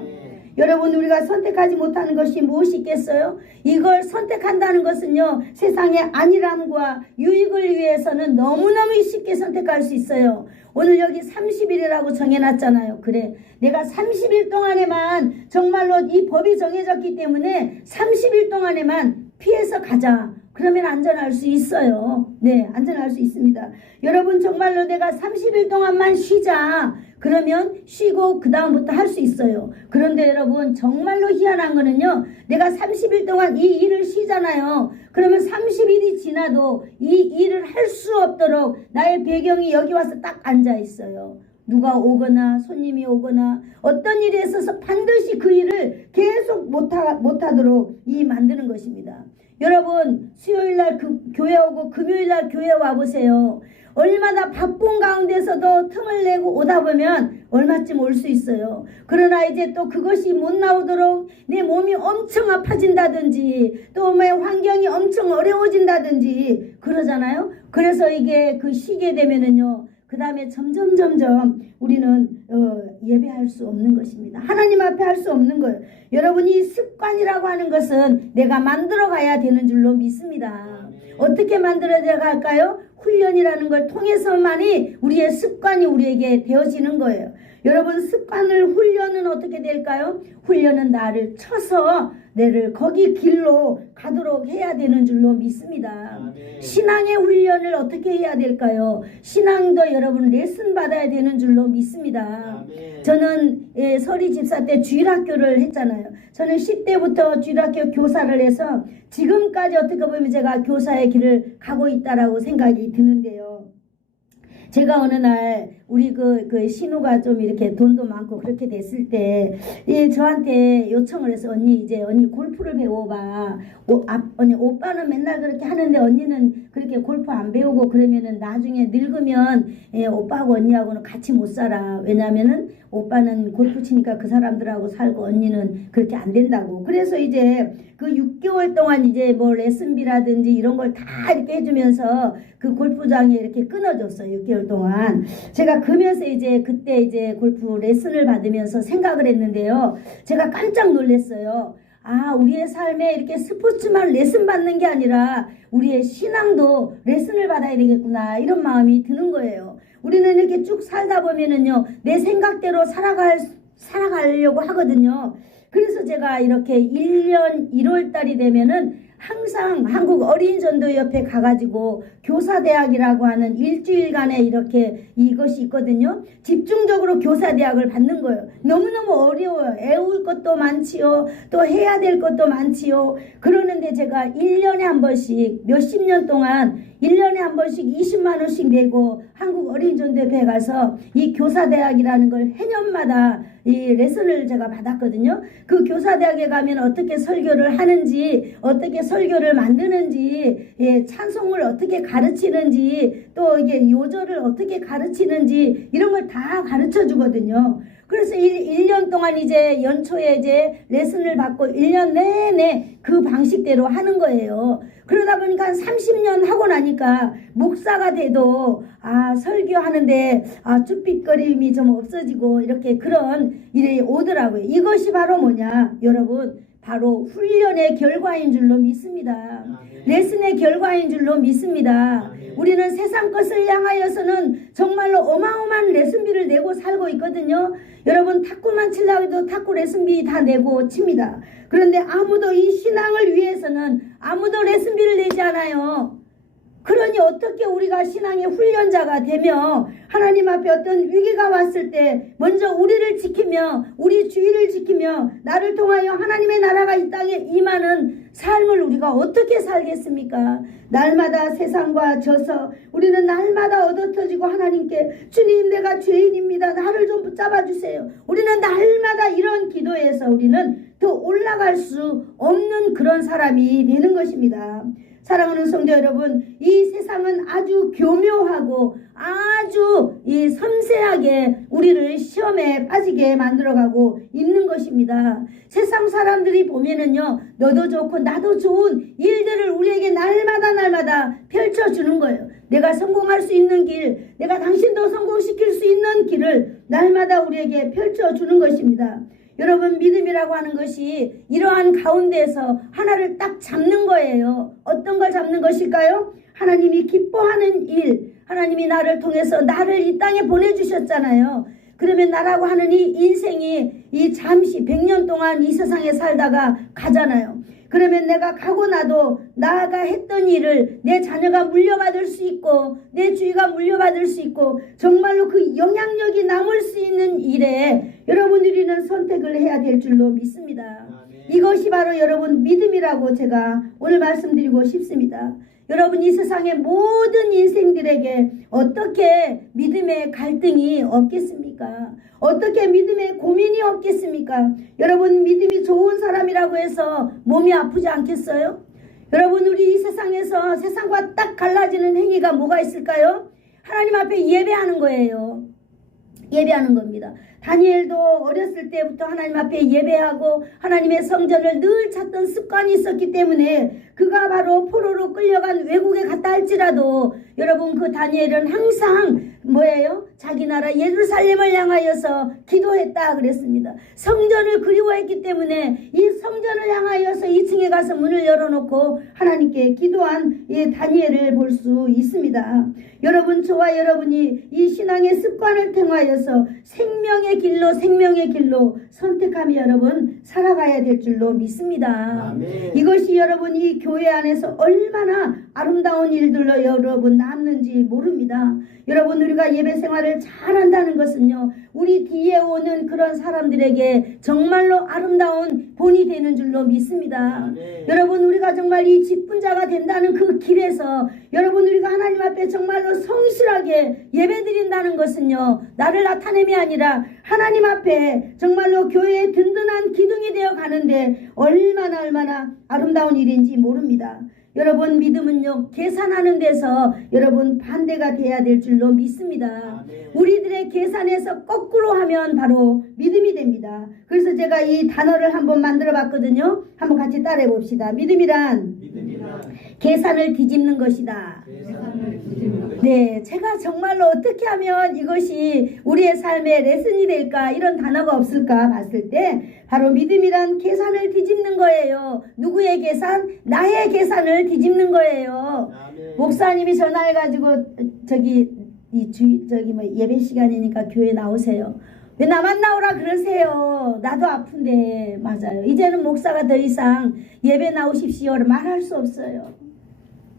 여러분, 우리가 선택하지 못하는 것이 무엇이 있겠어요? 이걸 선택한다는 것은요, 세상의 안일함과 유익을 위해서는 너무너무 쉽게 선택할 수 있어요. 오늘 여기 30일이라고 정해놨잖아요. 그래, 내가 30일 동안에만 정말로 이 법이 정해졌기 때문에 30일 동안에만 피해서 가자. 그러면 안전할 수 있어요. 네, 안전할 수 있습니다. 여러분, 정말로 내가 30일 동안만 쉬자. 그러면 쉬고 그 다음부터 할 수 있어요. 그런데 여러분, 정말로 희한한 거는요, 내가 30일 동안 이 일을 쉬잖아요. 그러면 30일이 지나도 이 일을 할 수 없도록 나의 배경이 여기 와서 딱 앉아 있어요. 누가 오거나 손님이 오거나 어떤 일이 있어서 반드시 그 일을 계속 못하도록 만드는 것입니다. 여러분, 수요일날 교회 오고 금요일날 교회 와보세요. 얼마나 바쁜 가운데서도 틈을 내고 오다 보면 얼마쯤 올 수 있어요. 그러나 이제 또 그것이 못 나오도록 내 몸이 엄청 아파진다든지 또 뭐 환경이 엄청 어려워진다든지 그러잖아요. 그래서 이게 쉬게 되면은요, 그 다음에 점점 우리는 예배할 수 없는 것입니다. 하나님 앞에 할 수 없는 거예요. 여러분이 습관이라고 하는 것은 내가 만들어 가야 되는 줄로 믿습니다. 어떻게 만들어야 갈까요? 훈련이라는 걸 통해서만이 우리의 습관이 우리에게 되어지는 거예요. 여러분 습관을 훈련은 어떻게 될까요? 훈련은 나를 쳐서 내를 거기 길로 가도록 해야 되는 줄로 믿습니다. 아멘. 신앙의 훈련을 어떻게 해야 될까요? 신앙도 여러분 레슨 받아야 되는 줄로 믿습니다. 아멘. 저는 서리 집사 때 주일학교를 했잖아요. 저는 10대부터 주일학교 교사를 해서 지금까지 어떻게 보면 제가 교사의 길을 가고 있다라고 생각이 드는데요. 제가 어느 날 우리 그 신우가 좀 이렇게 돈도 많고 그렇게 됐을 때 저한테 요청을 해서 언니 골프를 배워봐. 언니 오빠는 맨날 그렇게 하는데 언니는 그렇게 골프 안 배우고 그러면은 나중에 늙으면 오빠하고 언니하고는 같이 못 살아. 왜냐면은 오빠는 골프 치니까 그 사람들하고 살고 언니는 그렇게 안 된다고. 그래서 이제 그 6개월 동안 이제 뭐 레슨비라든지 이런 걸 다 이렇게 해주면서 그 골프장에 이렇게 끊어줬어요. 6개월 동안. 제가 그러면서 이제 그때 이제 골프 레슨을 받으면서 생각을 했는데요. 제가 깜짝 놀랐어요. 아, 우리의 삶에 이렇게 스포츠만 레슨 받는 게 아니라 우리의 신앙도 레슨을 받아야 되겠구나. 이런 마음이 드는 거예요. 우리는 이렇게 쭉 살다 보면은요, 내 생각대로 살아가려고 하거든요. 그래서 제가 이렇게 1년 1월 달이 되면은 항상 한국 어린이전도협회 가가지고 교사대학이라고 하는 일주일간의 이렇게 이것이 있거든요. 집중적으로 교사대학을 받는 거예요. 너무너무 어려워요. 애울 것도 많지요. 또 해야 될 것도 많지요. 그러는데 제가 1년에 한 번씩 몇십 년 동안 1년에 한 번씩 20만 원씩 내고 한국 어린이전도협회에 가서 이 교사대학이라는 걸 해년마다 이 레슨을 제가 받았거든요. 그 교사대학에 가면 어떻게 설교를 하는지, 어떻게 설교를 만드는지, 찬송을 어떻게 가르치는지, 또 이게 요절을 어떻게 가르치는지 이런 걸 다 가르쳐 주거든요. 그래서 1년 동안 이제 연초에 이제 레슨을 받고 1년 내내 그 방식대로 하는 거예요. 그러다 보니까 한 30년 하고 나니까 목사가 돼도 설교하는데 쭈삣거림이 좀 없어지고 이렇게 그런 일이 오더라고요. 이것이 바로 뭐냐 여러분, 바로 훈련의 결과인 줄로 믿습니다. 레슨의 결과인 줄로 믿습니다. 우리는 세상 것을 향하여서는 정말로 어마어마한 레슨비를 내고 살고 있거든요. 여러분 탁구만 치려고 해도 탁구 레슨비 다 내고 칩니다. 그런데 아무도 이 신앙을 위해서는 아무도 레슨비를 내지 않아요. 그러니 어떻게 우리가 신앙의 훈련자가 되며 하나님 앞에 어떤 위기가 왔을 때 먼저 우리를 지키며 우리 주위를 지키며 나를 통하여 하나님의 나라가 이 땅에 임하는 삶을 우리가 어떻게 살겠습니까? 날마다 세상과 져서 우리는 날마다 얻어터지고 하나님께 주님 내가 죄인입니다. 나를 좀 붙잡아 주세요. 우리는 날마다 이런 기도에서 우리는 더 올라갈 수 없는 그런 사람이 되는 것입니다. 사랑하는 성도 여러분, 이 세상은 아주 교묘하고 아주 이 섬세하게 우리를 시험에 빠지게 만들어가고 있는 것입니다. 세상 사람들이 보면은요, 너도 좋고 나도 좋은 일들을 우리에게 날마다 펼쳐주는 거예요. 내가 성공할 수 있는 길, 내가 당신도 성공시킬 수 있는 길을 날마다 우리에게 펼쳐주는 것입니다. 여러분 믿음이라고 하는 것이 이러한 가운데에서 하나를 딱 잡는 거예요. 어떤 걸 잡는 것일까요? 하나님이 기뻐하는 일, 하나님이 나를 통해서 나를 이 땅에 보내주셨잖아요. 그러면 나라고 하는 이 인생이 이 잠시 100년 동안 이 세상에 살다가 가잖아요. 그러면 내가 가고 나도 나가 했던 일을 내 자녀가 물려받을 수 있고 내 주위가 물려받을 수 있고 정말로 그 영향력이 남을 수 있는 일에 여러분들이는 선택을 해야 될 줄로 믿습니다. 이것이 바로 여러분 믿음이라고 제가 오늘 말씀드리고 싶습니다. 여러분 이 세상의 모든 인생들에게 어떻게 믿음의 갈등이 없겠습니까? 어떻게 믿음의 고민이 없겠습니까? 여러분 믿음이 좋은 사람이라고 해서 몸이 아프지 않겠어요? 여러분 우리 이 세상에서 세상과 딱 갈라지는 행위가 뭐가 있을까요? 하나님 앞에 예배하는 거예요. 예배하는 겁니다. 다니엘도 어렸을 때부터 하나님 앞에 예배하고 하나님의 성전을 늘 찾던 습관이 있었기 때문에 그가 바로 포로로 끌려간 외국에 갔다 할지라도 여러분 그 다니엘은 항상 뭐예요? 자기 나라 예루살렘을 향하여서 기도했다 그랬습니다. 성전을 그리워했기 때문에 이 성전을 향하여서 2층에 가서 문을 열어놓고 하나님께 기도한 이 다니엘을 볼 수 있습니다. 여러분 저와 여러분이 이 신앙의 습관을 통하여서 생명의 사랑의 길로 생명의 길로 선택하며 여러분 살아가야 될 줄로 믿습니다. 아멘. 이것이 여러분 이 교회 안에서 얼마나 아름다운 일들로 여러분 남는지 모릅니다. 여러분 우리가 예배 생활을 잘한다는 것은요, 우리 뒤에 오는 그런 사람들에게 정말로 아름다운 본이 되는 줄로 믿습니다. 아멘. 여러분 우리가 정말 이 직분자가 된다는 그 길에서 여러분 우리가 하나님 앞에 정말로 성실하게 예배드린다는 것은요, 나를 나타냄이 아니라 하나님 앞에 정말로 교회의 든든한 기둥이 되어 가는데 얼마나 아름다운 일인지 모릅니다. 여러분 믿음은요, 계산하는 데서 여러분 반대가 돼야 될 줄로 믿습니다. 아멘. 우리들의 계산에서 거꾸로 하면 바로 믿음이 됩니다. 그래서 제가 이 단어를 한번 만들어 봤거든요. 한번 같이 따라해 봅시다. 믿음이란 믿음이란 계산을 뒤집는 것이다. 계산을 뒤집는 것이다. 네, 제가 정말로 어떻게 하면 이것이 우리의 삶의 레슨이 될까, 이런 단어가 없을까 봤을 때 바로 믿음이란 계산을 뒤집는 거예요. 누구의 계산? 나의 계산을 뒤집는 거예요. 아멘. 목사님이 전화해가지고 저기 예배 시간이니까 교회 나오세요. 왜 나만 나오라 그러세요? 나도 아픈데. 맞아요. 이제는 목사가 더 이상 예배 나오십시오 말할 수 없어요.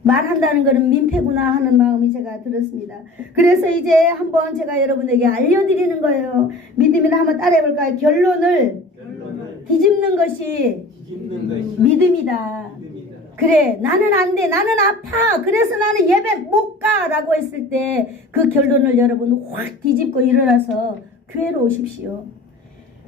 말한다는 것은 민폐구나 하는 마음이 제가 들었습니다. 그래서 이제 한번 제가 여러분에게 알려드리는 거예요. 믿음이나 한번 따라해볼까요? 결론을 뒤집는 것이 뒤집는 것이 믿음이다. 믿음이다. 그래, 나는 안 돼, 나는 아파, 그래서 나는 예배 못 가 라고 했을 때 그 결론을 여러분 확 뒤집고 일어나서 교회로 오십시오.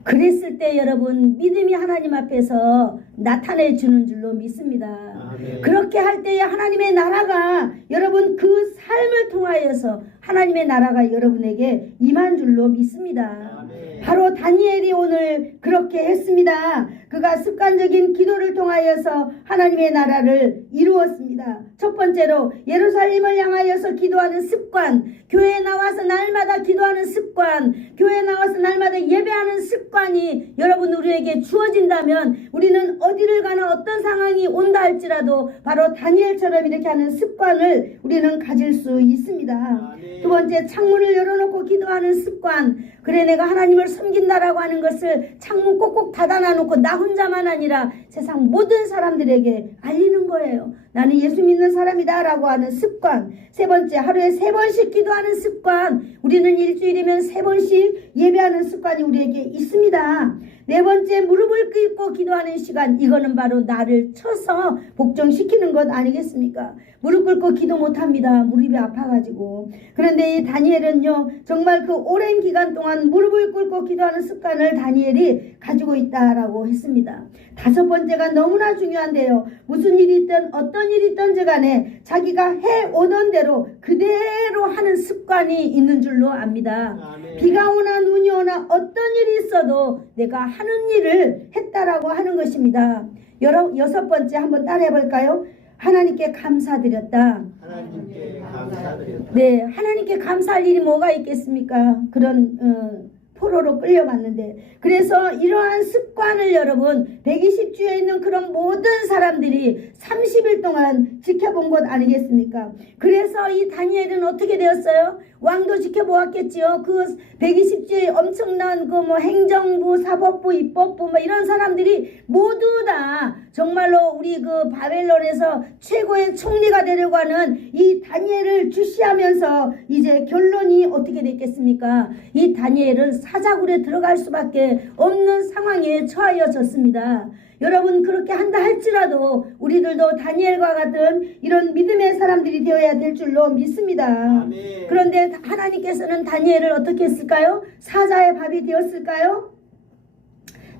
그랬을 때 여러분 믿음이 하나님 앞에서 나타내 주는 줄로 믿습니다. 아멘. 그렇게 할 때에 하나님의 나라가 여러분 그 삶을 통하여서 하나님의 나라가 여러분에게 임한 줄로 믿습니다. 아멘. 바로 다니엘이 오늘 그렇게 했습니다. 그가 습관적인 기도를 통하여서 하나님의 나라를 이루었습니다. 첫 번째로 예루살렘을 향하여서 기도하는 습관, 교회에 나와서 날마다 기도하는 습관, 교회에 나와서 날마다 예배하는 습관이 여러분 우리에게 주어진다면 우리는 어디를 가나 어떤 상황이 온다 할지라도 바로 다니엘처럼 이렇게 하는 습관을 우리는 가질 수 있습니다. 아멘. 두 번째, 창문을 열어놓고 기도하는 습관. 그래, 내가 하나님을 섬긴다라고 하는 것을 창문 꼭꼭 닫아놔놓고 나 혼자만 아니라 세상 모든 사람들에게 알리는 거예요. 나는 예수 믿는 사람이다 라고 하는 습관. 세 번째, 하루에 3번씩 기도하는 습관. 우리는 일주일이면 3번씩 예배하는 습관이 우리에게 있습니다. 네 번째, 무릎을 꿇고 기도하는 시간. 이거는 바로 나를 쳐서 복종시키는 것 아니겠습니까? 무릎 꿇고 기도 못합니다. 무릎이 아파가지고. 그런데 이 다니엘은요, 정말 그 오랜 기간 동안 무릎을 꿇고 기도하는 습관을 다니엘이 가지고 있다라고 했습니다. 다섯 번째가 너무나 중요한데요. 무슨 일이 있든 어떤 일이 있든지 간에 자기가 해오던 대로 그대로 하는 습관이 있는 줄로 압니다. 아멘. 비가 오나 눈이 오나 어떤 일이 있어도 내가 하는 일을 했다라고 하는 것입니다. 여섯 번째 한번 따라해 볼까요? 하나님께 감사드렸다. 하나님께 감사드렸다. 네, 하나님께 감사할 일이 뭐가 있겠습니까? 그런 포로로 끌려갔는데, 그래서 이러한 습관을 여러분 120주에 있는 그런 모든 사람들이 30일 동안 지켜본 것 아니겠습니까? 그래서 이 다니엘은 어떻게 되었어요? 왕도 지켜보았겠지요. 그 120주의 엄청난 그 뭐 행정부, 사법부, 입법부 뭐 이런 사람들이 모두 다 정말로 우리 그 바벨론에서 최고의 총리가 되려고 하는 이 다니엘을 주시하면서 이제 결론이 어떻게 됐겠습니까? 이 다니엘은 사자굴에 들어갈 수밖에 없는 상황에 처하여졌습니다. 여러분, 그렇게 한다 할지라도 우리들도 다니엘과 같은 이런 믿음의 사람들이 되어야 될 줄로 믿습니다. 아멘. 그런데 하나님께서는 다니엘을 어떻게 했을까요? 사자의 밥이 되었을까요?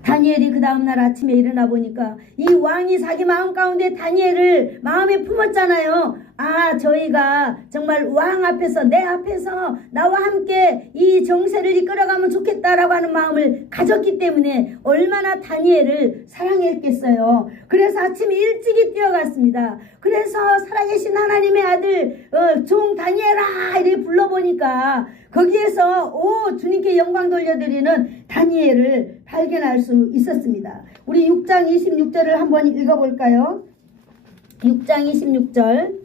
다니엘이 그 다음날 아침에 일어나 보니까 이 왕이 자기 마음 가운데 다니엘을 마음에 품었잖아요. 아, 저희가 정말 왕 앞에서, 내 앞에서 나와 함께 이 정세를 이끌어가면 좋겠다라고 하는 마음을 가졌기 때문에 얼마나 다니엘을 사랑했겠어요. 그래서 아침 일찍이 뛰어갔습니다. 그래서 살아계신 하나님의 아들 종 다니엘아 이렇게 불러보니까 거기에서 주님께 영광 돌려드리는 다니엘을 발견할 수 있었습니다. 우리 6장 26절을 한번 읽어볼까요? 6장 26절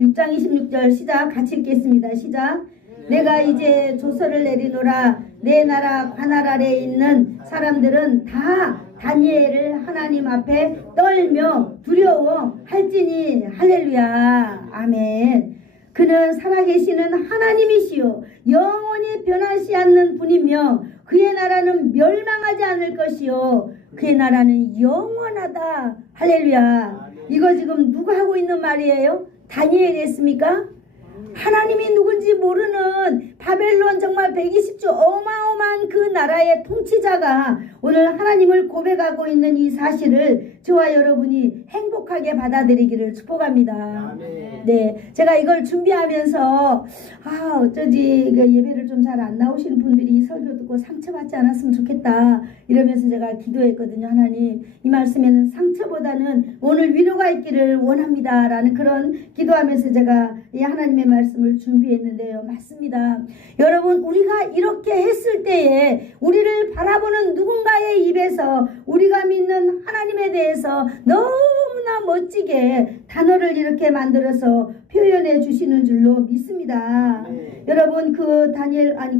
6장 26절 시작. 같이 읽겠습니다. 시작. 내가 이제 조서를 내리노라. 내 나라 관할 아래에 있는 사람들은 다 다니엘을 하나님 앞에 떨며 두려워할지니. 할렐루야. 아멘. 그는 살아계시는 하나님이시요 영원히 변하지 않는 분이며 그의 나라는 멸망하지 않을 것이요 그의 나라는 영원하다. 할렐루야. 이거 지금 누가 하고 있는 말이에요? 다니엘이 했습니까? 하나님이 누군지 모르는 바벨론 정말 120주 어마어마한 그 나라의 통치자가 오늘 하나님을 고백하고 있는 이 사실을 저와 여러분이 행복하게 받아들이기를 축복합니다. 네, 제가 이걸 준비하면서 어쩌지 그 예배를 좀 잘 안 나오시는 분들이 이 설교 듣고 상처받지 않았으면 좋겠다 이러면서 제가 기도했거든요. 하나님, 이 말씀에는 상처보다는 오늘 위로가 있기를 원합니다 라는 그런 기도하면서 제가 이 하나님의 말씀을 준비했는데요. 맞습니다. 여러분, 우리가 이렇게 했을 때에 우리를 바라보는 누군가의 입에서 우리가 믿는 하나님에 대해서 너무나 멋지게 단어를 이렇게 만들어서 표현해 주시는 줄로 믿습니다. 여러분, 그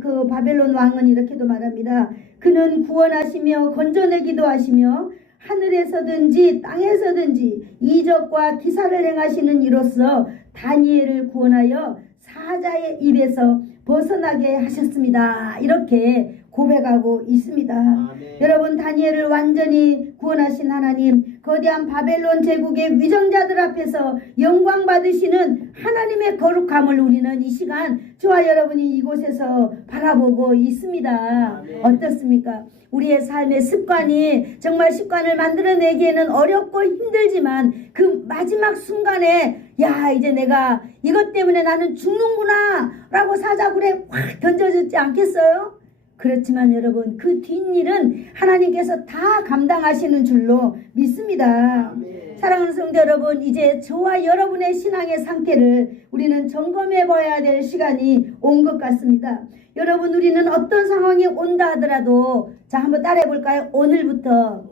그 바벨론 왕은 이렇게도 말합니다. 그는 구원하시며 건져내기도 하시며 하늘에서든지 땅에서든지 이적과 기사를 행하시는 이로써 다니엘을 구원하여 사자의 입에서 벗어나게 하셨습니다. 이렇게 고백하고 있습니다. 여러분, 다니엘을 완전히 구원하신 하나님, 거대한 바벨론 제국의 위정자들 앞에서 영광 받으시는 하나님의 거룩함을 우리는 이 시간 저와 여러분이 이곳에서 바라보고 있습니다. 어떻습니까? 우리의 삶의 습관이 정말 습관을 만들어내기에는 어렵고 힘들지만 그 마지막 순간에 이제 내가 이것 때문에 나는 죽는구나 라고 사자굴에 확 던져졌지 않겠어요? 그렇지만 여러분, 그 뒷일은 하나님께서 다 감당하시는 줄로 믿습니다. 사랑하는 성도 여러분, 이제 저와 여러분의 신앙의 상태를 우리는 점검해 봐야 될 시간이 온 것 같습니다. 여러분, 우리는 어떤 상황이 온다 하더라도 한번 따라해 볼까요? 오늘부터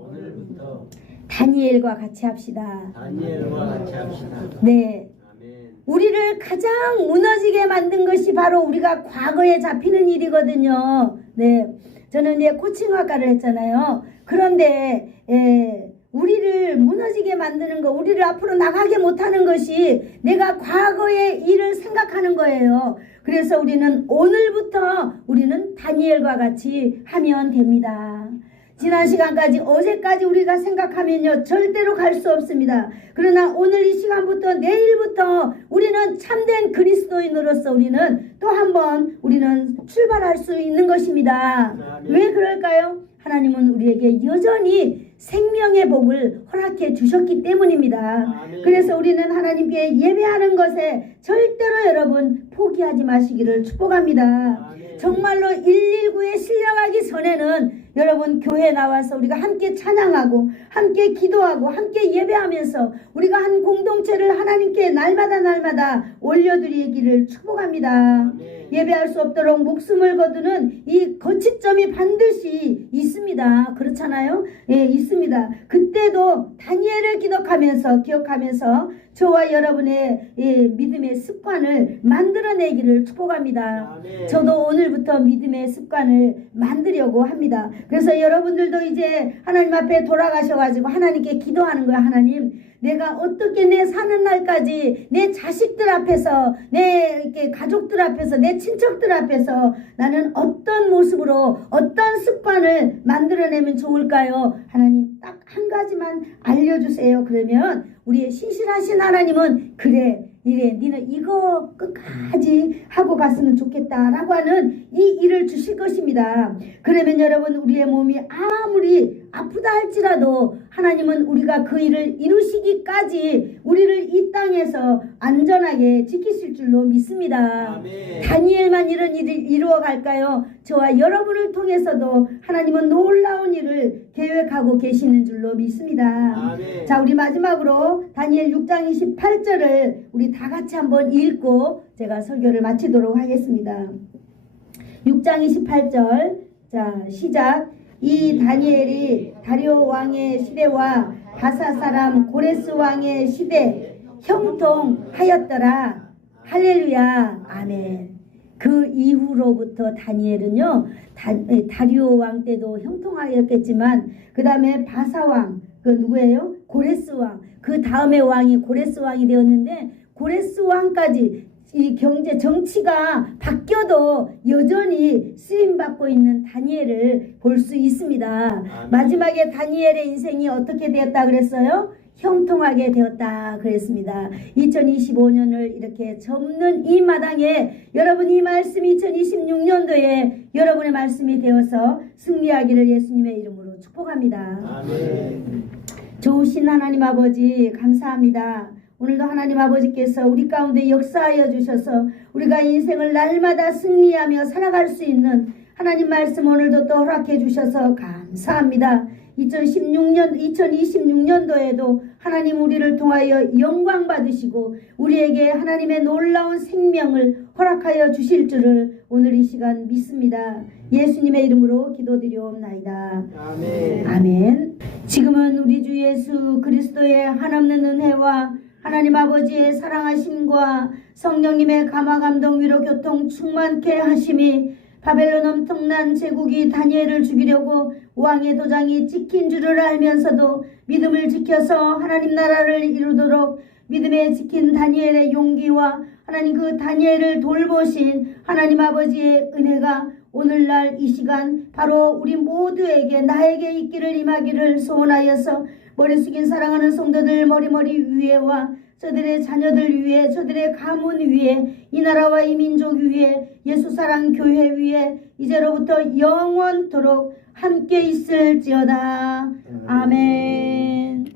다니엘과 같이 합시다. 네. 우리를 가장 무너지게 만든 것이 바로 우리가 과거에 잡히는 일이거든요. 네, 저는 코칭학과를 했잖아요. 그런데 우리를 무너지게 만드는 거, 우리를 앞으로 나가게 못하는 것이 내가 과거의 일을 생각하는 거예요. 그래서 우리는 오늘부터 우리는 다니엘과 같이 하면 됩니다. 지난 시간까지 어제까지 우리가 생각하면요 절대로 갈 수 없습니다. 그러나 오늘 이 시간부터 내일부터 우리는 참된 그리스도인으로서 우리는 또 한번 우리는 출발할 수 있는 것입니다. 왜 그럴까요? 하나님은 우리에게 여전히 생명의 복을 허락해 주셨기 때문입니다. 그래서 우리는 하나님께 예배하는 것에 절대로 여러분 포기하지 마시기를 축복합니다. 정말로 119에 실려가기 전에는 여러분 교회에 나와서 우리가 함께 찬양하고 함께 기도하고 함께 예배하면서 우리가 한 공동체를 하나님께 날마다 올려드리기를 축복합니다. 예배할 수 없도록 목숨을 거두는 이 거치점이 반드시 있습니다. 그렇잖아요? 예, 있습니다. 그때도 다니엘을 기억하면서 저와 여러분의 믿음의 습관을 만들어내기를 축복합니다. 저도 오늘부터 믿음의 습관을 만들려고 합니다. 그래서 여러분들도 이제 하나님 앞에 돌아가셔가지고 하나님께 기도하는 거야. 하나님, 내가 어떻게 내 사는 날까지 내 자식들 앞에서, 내 이렇게 가족들 앞에서, 내 친척들 앞에서 나는 어떤 모습으로 어떤 습관을 만들어내면 좋을까요? 하나님, 딱 한 가지만 알려주세요. 그러면 우리의 신실하신 하나님은 그래, 이래, 니는 이거 끝까지 하고 갔으면 좋겠다라고 하는 이 일을 주실 것입니다. 그러면 여러분, 우리의 몸이 아무리 아프다 할지라도 하나님은 우리가 그 일을 이루시기까지 우리를 이 땅에서 안전하게 지키실 줄로 믿습니다. 아멘. 다니엘만 이런 일을 이루어 갈까요? 저와 여러분을 통해서도 하나님은 놀라운 일을 계획하고 계시는 줄로 믿습니다. 아멘. 자, 우리 마지막으로 다니엘 6장 28절을 우리 다 같이 한번 읽고 제가 설교를 마치도록 하겠습니다. 6장 28절, 자, 시작. 이 다니엘이 다리오 왕의 시대와 바사 사람 고레스 왕의 시대 형통하였더라. 할렐루야. 아멘. 그 이후로부터 다니엘은요, 다리오 왕 때도 형통하였겠지만, 그 다음에 바사 왕, 그 누구예요? 고레스 왕. 그 다음에 왕이 고레스 왕이 되었는데, 고레스 왕까지 이 경제 정치가 바뀌어도 여전히 쓰임받고 있는 다니엘을 볼 수 있습니다. 마지막에 다니엘의 인생이 어떻게 되었다 그랬어요? 형통하게 되었다 그랬습니다. 2025년을 이렇게 접는 이 마당에 여러분 이 말씀이 2026년도에 여러분의 말씀이 되어서 승리하기를 예수님의 이름으로 축복합니다. 아멘. 좋으신 하나님 아버지 감사합니다. 오늘도 하나님 아버지께서 우리 가운데 역사하여 주셔서 우리가 인생을 날마다 승리하며 살아갈 수 있는 하나님 말씀 오늘도 또 허락해 주셔서 감사합니다. 2026년도에도 하나님 우리를 통하여 영광 받으시고 우리에게 하나님의 놀라운 생명을 허락하여 주실 줄을 오늘 이 시간 믿습니다. 예수님의 이름으로 기도드리옵나이다. 아멘. 아멘. 지금은 우리 주 예수 그리스도의 한없는 은혜와 하나님 아버지의 사랑하심과 성령님의 감화감동 위로 교통 충만케 하심이 바벨론 엄청난 제국이 다니엘을 죽이려고 왕의 도장이 찍힌 줄을 알면서도 믿음을 지켜서 하나님 나라를 이루도록 믿음에 지킨 다니엘의 용기와 하나님 그 다니엘을 돌보신 하나님 아버지의 은혜가 오늘날 이 시간 바로 우리 모두에게 나에게 있기를 임하기를 소원하여서 머리 숙인 사랑하는 성도들 머리 위에와 저들의 자녀들 위에 저들의 가문 위에 이 나라와 이 민족 위에 예수사랑 교회 위에 이제로부터 영원토록 함께 있을지어다. 아멘.